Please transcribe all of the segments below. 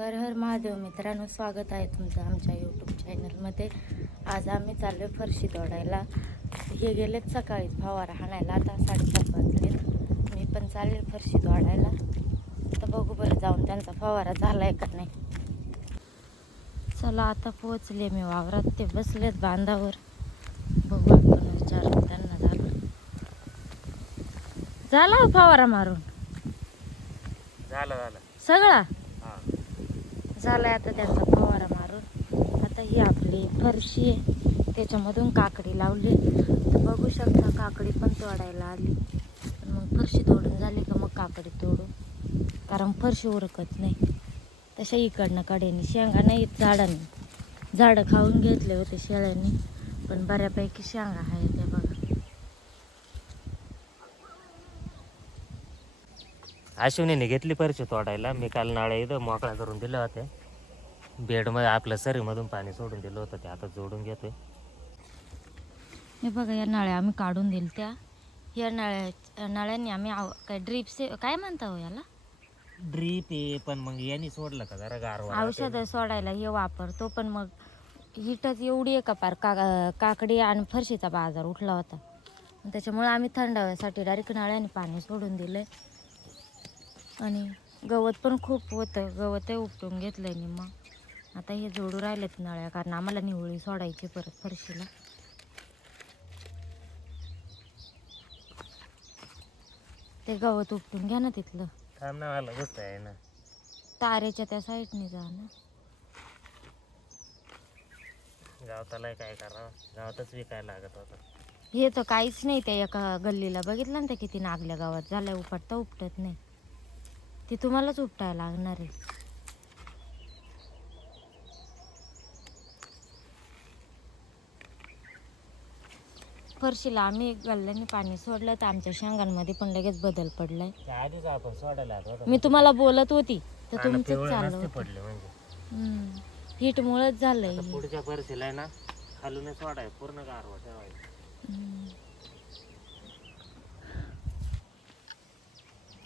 हर हर महादेव मित्रांनो, स्वागत आहे तुमचं आमच्या यूट्यूब चॅनलमध्ये. आज आम्ही चाललो आहे फरशी तोडायला. हे गेलेत सकाळीच फवारा हाणायला. आता 7:30 वाजलेत. मी पण चालले फरशी तोडायला. तर बघू बरं जाऊन त्यांचा फवारा झाला आहे का नाही. चला आता पोचले मी वावरात. ते बसलेत बांधावर. बघू आपण विचारलं त्यांना. झाला फवारा मारून? झालं सगळा झालाय. आता त्यांचा फवारा मारून आता ही आपली फरशी आहे, त्याच्यामधून काकडी लावली. तर बघू शकता काकडी पण तोडायला आली. मग फरशी तोडून झाली का मग काकडी तोडू, कारण फरशी उरकत नाही. तशा इकडनं कडेने शेंगा नाही झाडांनी. झाडं खाऊन घेतले होते शेळ्यांनी, पण बऱ्यापैकी शेंगा आहे त्या बघा. अश्विनीने घेतली फरशी तोडायला. मी काल नाळ्या इथं मोकळा करून दिल्या होत्या. बेडमध्ये आपल्या सरीमधून पाणी सोडून दिलं होतं, ते आता जोडून घेतोय. हे बघा या नळ्या आम्ही काढून दिल त्या. या नळ्यांनी आम्ही काय ड्रीप काय म्हणता हो याला, ड्रीप आहे. पण मग यांनी सोडलं का जरा गारवा औषध सोडायला हे वापरतो. पण मग हिटच एवढी आहे का पार काकडी आणि फरशीचा बाजार उठला होता. त्याच्यामुळे आम्ही थंडाव्यासाठी डायरेक्ट नळ्याने पाणी सोडून दिलंय. आणि गवत पण खूप होतं, गवतही उपटून घेतलंय नि मग आता हे जोडू राहिलेत नळ्या, कारण आम्हाला निवळी सोडायची परत फरशीला. ते गवत उपटून घ्या ना तिथलं. थांब ना, मला बसता आहे ना. तारेच्या त्या साईडने जा ना. गावताला काय करावं, गावातच विकायला लागत होतं. हे तर काहीच नाही. त्या एका गल्लीला बघितलं ना, ते किती नागल्या गावात झालंय. उपटता उपटत नाही. ते तुम्हालाच उपटायला लागणार आहे. फरशीला आम्ही गल्ल्याने पाणी सोडलं तर आमच्या शेंगांमध्ये पण लगेच बदल पडलाय. आधीच आपण सोडायला मी तुम्हाला बोलत होती तर तुमचं पिवळे चाललं नसते होतं. पडले म्हणजे. हीट मुळेच झालंय आता हे. पुढच्या फरशीला आहे ना, खालून सोडाय पूर्ण गारवा ठेवायचं.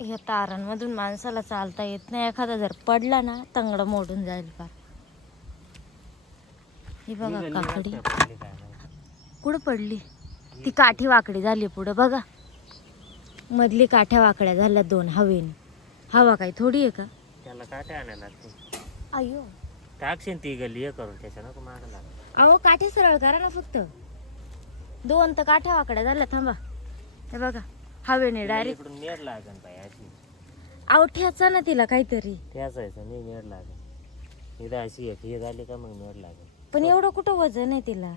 या तारांमधून माणसाला चालता येत नाही. एखादा जर पडला ना, तंगड मोडून जाईल का. ही बघा काकडी कुठं पडली. ती काठी वाकडी झाली पुढे बघा. मधली काठ्या वाकड्या झाल्या दोन हवेने. हवा काही थोडी आहे का. त्याला काठ्या आणायला लागते. अयो टाकशील ती गल्ली हे करून, त्याच्या नको मागं लागत. अहो काठी सरळ करा ना फक्त. दोन तर काठ्या वाकड्या झाल्या. थांबा, हे बघा हवेने डायरेक्ट. इकडून मेड लागन पाय अशी. अहो ठेचा ना तिला काहीतरी. ठेचायचं नाही, मेड लागन. इथं अशी एक हे झाली का मग मेड लागन. पण एवढं कुठं वजन आहे तिला.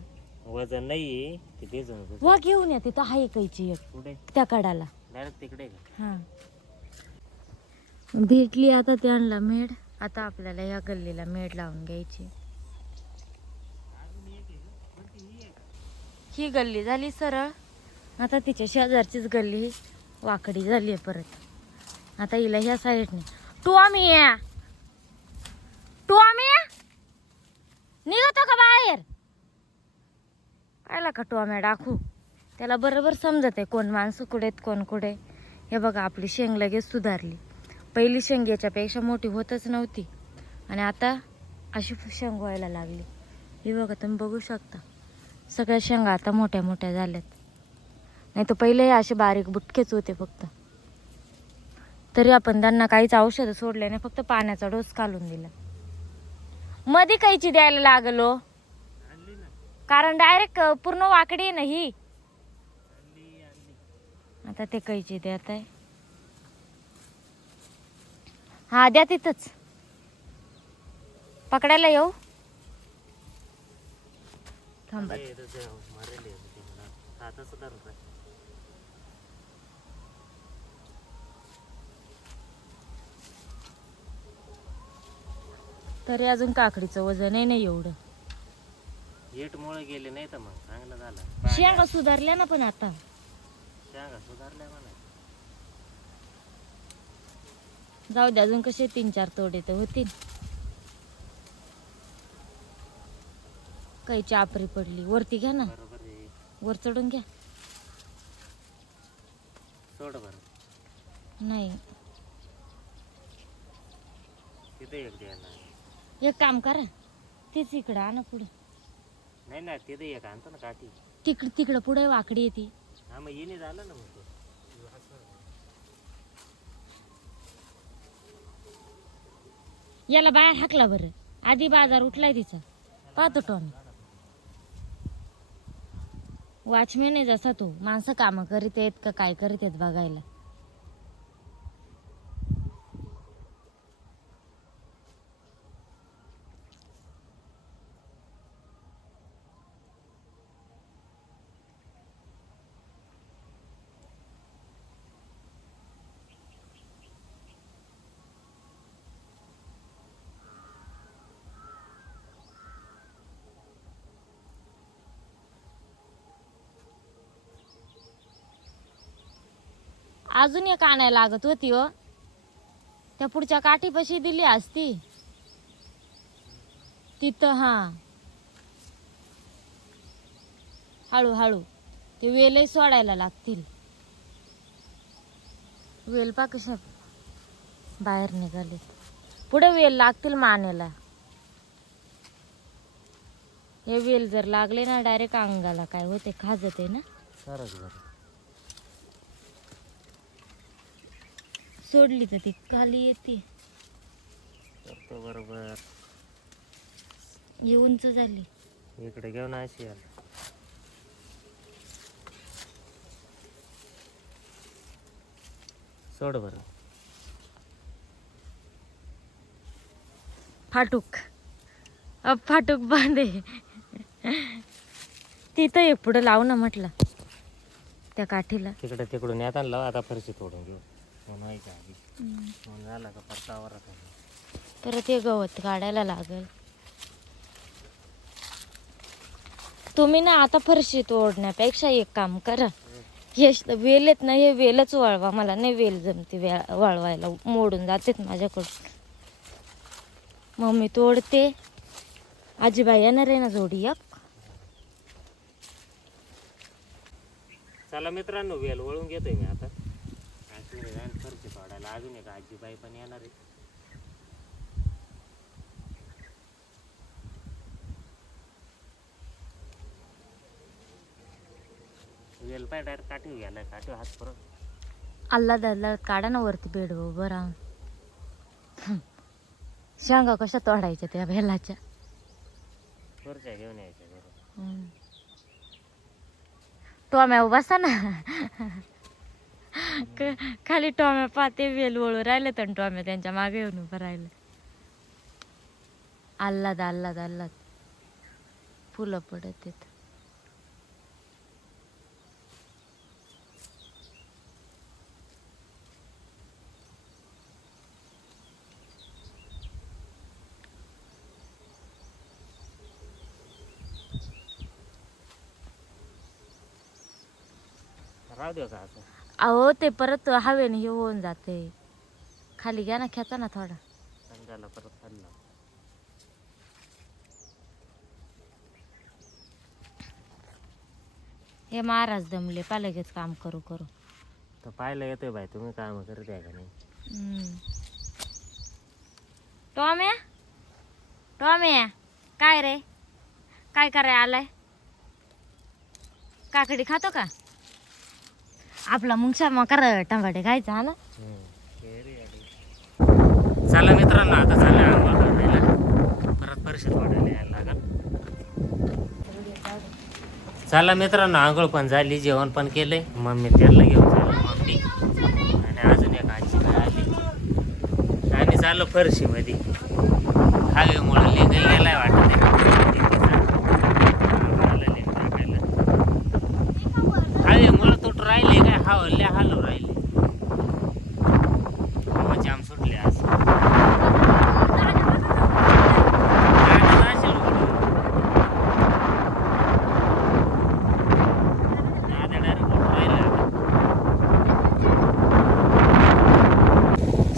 वजन नाही ते बेजून वा घेऊन या. तिथं हाय कैची एक कुठे त्या कडाला. डायरेक्ट तिकडे का? हा भेटली आता त्यांना मेड. आता आपल्याला या गल्लीला मेड लावून घ्यायची. ही गल्ली झाली सरळ. आता तिच्या शेजारचीच गल्ली वाकडी झाली आहे परत. आता हिला ह्या साईडने टोम्या निघतो का बाहेर. आला का टोम्या डाकू. त्याला बरोबर समजत आहे कोण माणसं कुठेत कोण कुठे. हे बघा आपली शेंग लगेच सुधारली. पहिली शेंग याच्यापेक्षा मोठी होतच नव्हती आणि आता अशी शेंग व्हायला लागली. हे बघा तुम्ही बघू शकता. सगळ्या शेंगा आता मोठ्या मोठ्या झाल्यात. नाही तर पहिले असे बारीक बुटकेच होते फक्त. तरी आपण त्यांना काहीच औषध सोडले नाही, फक्त पाण्याचा डोस घालून दिला. मध्ये काहीची द्यायला लागलो, कारण डायरेक्ट पूर्ण वाकडी आहे ना ही. आता ते कैची द्यात आहे. हा द्या तिथंच. पकडायला येऊ. थांबा. तरी अजून काकडीचं वजन आहे नाही एवढं. मुळे गेले नाही तर मग चांगलं झालं. शेंगा सुधारल्या ना पण आता. शेंगा सुधारल्या म्हणा. जाऊ दे, अजून कसे 3-4 तोडे तर होतील. काही चापरी पडली. वरती घ्या ना, बरोबर आहे. वर चढून घ्या. सोड बरं. नाही तिथे एक द्यायला. एक काम करा, तेच इकडं आणा पुढे. नाही ना तिथे एक आणतो ना काठी. तिकडं पुढे वाकडी येते. हा मग येणे झालं ना मग ते. याला बाहेर हाकला बरं, आधी बाजार उठलाय तिचा. पाहतो टॉमी वॉचमॅन आहे जसा तो, माणसं कामं करीत आहेत का काय करीत आहेत बघायला. अजून एक आणायला लागत होती हो, त्या पुढच्या काठीपाशी दिली असती तिथं. हा हळूहळू ते वेलही सोडायला लागतील. वेल पा कशा बाहेर निघाले, पुढे वेल लागतील मानेला. हे वेल जर लागले ना डायरेक्ट अंगाला काय होते, खाजत आहे ना. सरच बरं. सोडली तर ती खाली येते. करतो बरोबर. हे उंच झाली. इकडे घेऊन अशी याल. सोड बरं. फाटूक अब फाटूक बांधे. तिथं एक पुढं लावू ना म्हटलं त्या काठीला. तिकडे तिकडून येताना लाव. आता फरशी तोडून घेऊ. व्हायचं आधी मग झाला का परतावर. परत हे गवत काढायला लागेल. तुम्ही ना आता फरशी तोडण्यापेक्षा एक काम करा, हे वेल आहेत ना, हे वेलच वळवा. मला नाही वेल जमते वळवायला, मोडून जातेत माझ्याकडून. मग मी तोडते. आजीबाई येणार आहे ना जोडी एक. चला मित्रांनो, वेल वळून घेतोय मी आता. फरशी तोडायला अजून एक आजीबाई पण येणार आहे. वेल पाय डायरेक्ट काठी घ्यायला, काठी हात परत अल्ला काढा ना वरती बेड उभं राहून. शेंगा कशा तोडायच्या त्या वेलाच्या. खुर्च्या घेऊन यायच्या बरोबर. टोम्या बसा ना. खाली टोम्या पाते वेल वळू राहिले तर टोम्या त्यांच्या मागे येऊन उभं राहिलं. आल्लाद फुलं पडत आहेत. राहू देऊ का असं. अहो ते परत हवेने हे होऊन जाते. खाली घ्या ना, खेचा ना थोडा. संध्याला परत खाल्ला. हे महाराज दमले पा लगेच काम करू करू. तर पाहायला येतोय बाई, तुम्ही काम करत आहे का नाही. टॉम्या काय रे, काय कराय आलाय. काकडी खातो का आपला मुंगशा मकर टमाटे खायचा हा ना. चला मित्रांनो, आता चाललंय आंघोळ करायला. परत फरशी तोडायला यायला लागल. चला मित्रांनो, आंघोळ पण झाली, जेवण पण केलंय. मम्मी त्याला घेऊन चाललो, मम्मी आणि अजून एक आजी आली. आणि चाललो फरशी मध्ये. हवेमुळे लिंगाई गेलाय वाटत. हवेमुळे तुट राहिले काय, हवले हालू राहिले. जाम सुटले आज.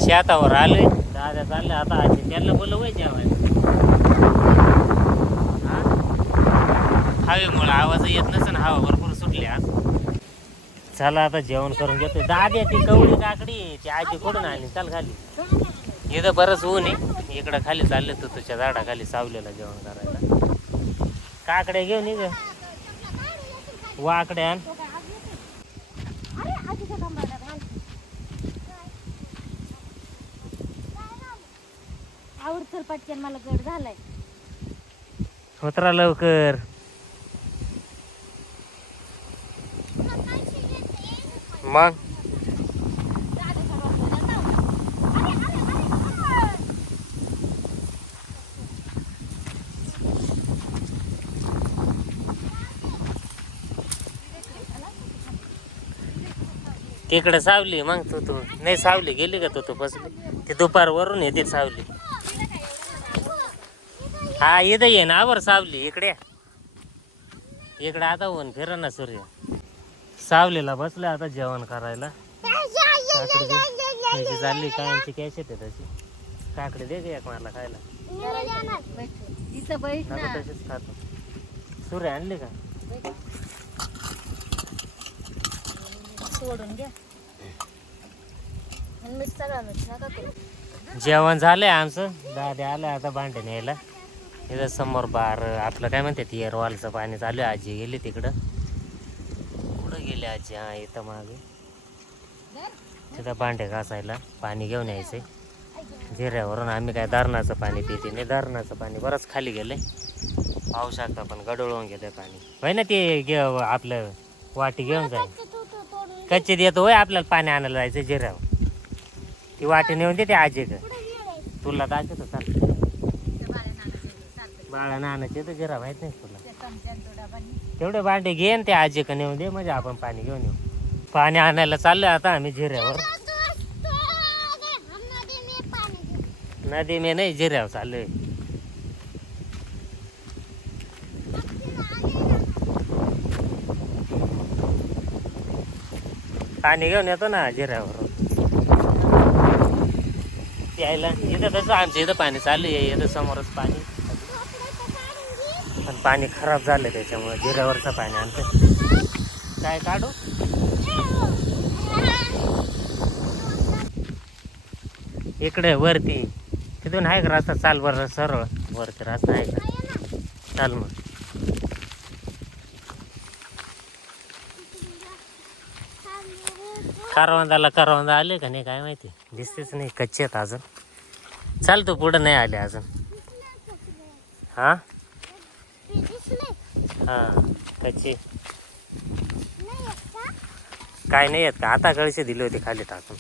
शेतावर आलोय, दादा चालले आता. आजी त्यांना बोलवाय जेवायला. हवेमुळे आवाज येत नसेल, हवा भरपूर सुटली आज. चला आता जेवण करून घेतोय. दाद्या ती कवळी काकडी ती आजी कुठून आली, चल खाली. इथं बरंच ऊन आहे. इकडं खाली चालले तू तुझ्या झाडाखाली सावलेला जेवण करायला. काकडे घेऊन ये ग. वाकडे आण. आवड चल पटकन मला गड झालाय. उतरा लवकर. मग तिकडे सावली. मग तू नाही सावली गेली का तू बसली. ती दुपार वरून येते सावली. हा इथं ये ना वर सावली. इकडे इकडे आता ऊन फिर ना सूर्य. सावलीला बसले आता जेवण करायला. काकडी दे. चालली कायची कॅश येते तशी. काकडी दे ग एक मला खायला. नको तशीच खातो. सूर्य आणली का. सोडून घ्या. जेवण झालंय आमचं. दादा आलं आता भांडे न्यायला. इथं समोर बार आपलं काय म्हणतात एअरवॉलचं पाणी चालू आहे. आजी गेली तिकडं. कुठं गेली आजी. हा इथं मागे तिथं भांडे घासायला पाणी घेऊन यायचंय. जिऱ्यावरून आम्ही काय धरणाचं पाणी पिते नाही. धरणाचं पाणी बरंच खाली गेलंय. पाहू शकता पण गडोळून गेलंय पाणी. होय ना ते आपलं वाटी घेऊन जाईल. कच्चे देतो होय आपल्याला पाणी आणायला जायचं जिऱ्यावर. ती वाटी नेऊन देते आजी का. तुला दाखवतो चाल. बाळा नानाचे तर जिरा माहित नाही तुला. तेवढे भांडे घेन ते आजी का नेऊन दे म्हणजे आपण पाणी घेऊन येऊ. पाणी आणायला चाललोय आता आम्ही जिऱ्यावर. नदी मे नाही जिऱ्यावर चाललोय. पाणी घेऊन येतो ना जिऱ्यावर यायला. इथं तसं आमच्या इथं पाणी चालू आहे. इथं समोरच पाणी. पण पाणी खराब झालं त्याच्यामुळे जिऱ्यावरचं पाणी आणतं. काय काढू. इकडे वरती तिथून आहे का रस्ता. चाल बरं सरळ वरती रस्ता आहे का. चाल मग. करवंदा आले का नाही काय माहिती. दिसतेच नाही. कच्चे आहेत अजून. चाल तू पुढं नाही आले अजून. हा हा कच्चे काय नाही आहेत का. आता कळशी दिली होती खाली टाकून.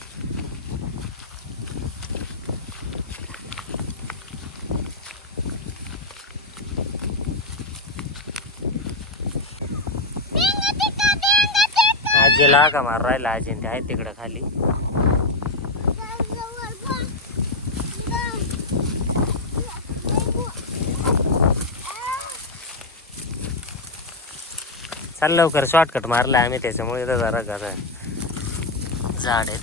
आजीला का मार राहिला. आजी ते आहे तिकडं खाली. चाल लवकर. शॉर्टकट मारला आम्ही त्याच्यामुळे इथं जरा कसं झाड आहेत.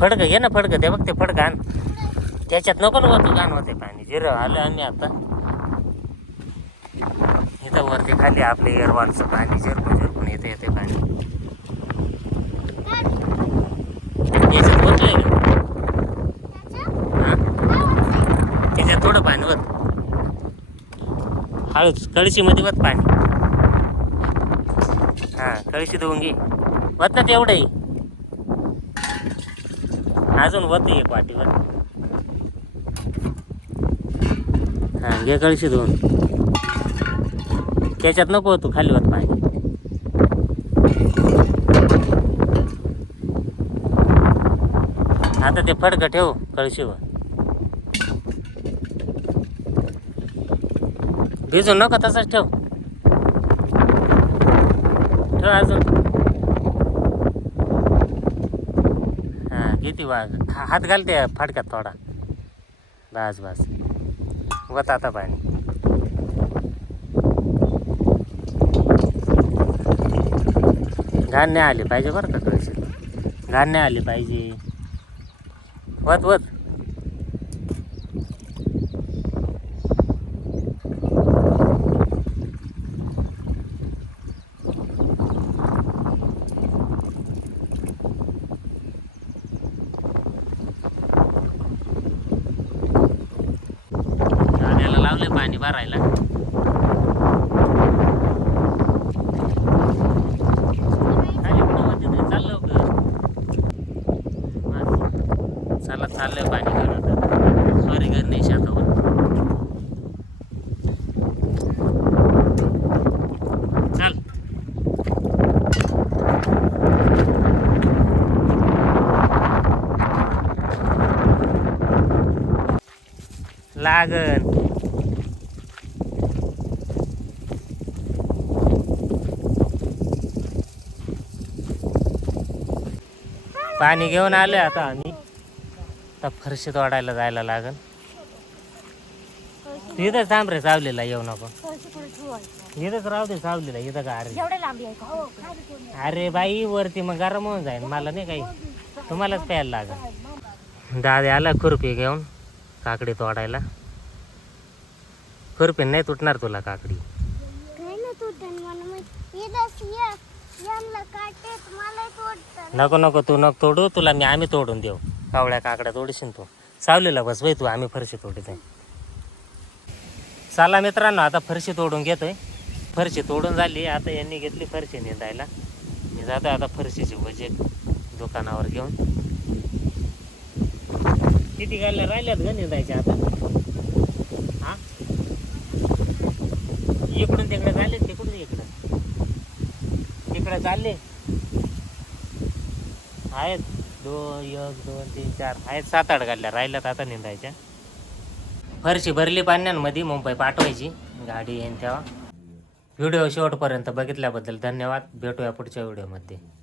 फडकं घे ना. फडकं ते बघ ते फडकं आण. त्याच्यात नको ना तू घाण होते पाणी. जिरं आलं आम्ही आता. इथं वरती खाली आपले एअरवॉलचं पाणी झिरपून येते पाणी. याच्यात होतलंय का. त्याच्यात थोडं पाणी होत. हळूच कळशीमध्ये वत पाणी. हा कळशी धुवून घे. वत ना तेवढंही. अजून वत एक वाटीवर. हा घे कळशी धुवून. त्याच्यात नको तू खाली वत पाणी. आता ते फडकं ठेव कळशीवर. भिजू नको तसंच ठेव. ठेव अजून. हा किती हात घालते फडक्यात थोडा. बस बस वत आता पाणी. घाण नाही आली पाहिजे बरं का कळशी. घाण नाही आली पाहिजे. वत वत. चाललंय पाणी भरायला. खाली कुठं होते ते? चाल लवकर. बस. चला चाललंय पाणी घेऊन आता. सॉरी घर नाही शेतावर. चल. लागन. पाणी घेऊन आलोय आता आम्ही. आता फरशी तोडायला जायला लागन. तू इथं थांब रे, सावलीला येऊ नको. इथंच राहू दे सावलीला. इथं का? अरे अरे बाई वरती मग गरम होऊन जाईल. मला नाही काही, तुम्हालाच प्यायला लागल. दादा आला खुरपी घेऊन काकडी तोडायला. खुरपी नाही तुटणार तुला काकडी. नको नको तू नको तोडू. तुला आम्ही तोडून देऊ. कावळ्या काकड्या तोडशील तू. सावलीला बस बाई तू. आम्ही फरशी तोडीत आहे. चला मित्रांनो आता फरशी तोडून घेतोय. फरशी तोडून झाली. आता यांनी घेतली फरशी नेंदायला. मी जातो आता फरशीचे वजे दुकानावर घेऊन. किती गायला राहिल्यात ग नेंदायच्या आता? हा इकडून तिकडे झाले. तिकडून इकडं तिकडे चालले आहेत. 1 2 3 4 आहेत. 7-8 गाडल्या राहिल्यात आता निंदायच्या. फरशी भरली पाण्यामध्ये. मुंबई पाठवायची गाडी येईन तेव्हा. व्हिडिओ शेवटपर्यंत बघितल्याबद्दल धन्यवाद. भेटूया पुढच्या व्हिडिओमध्ये.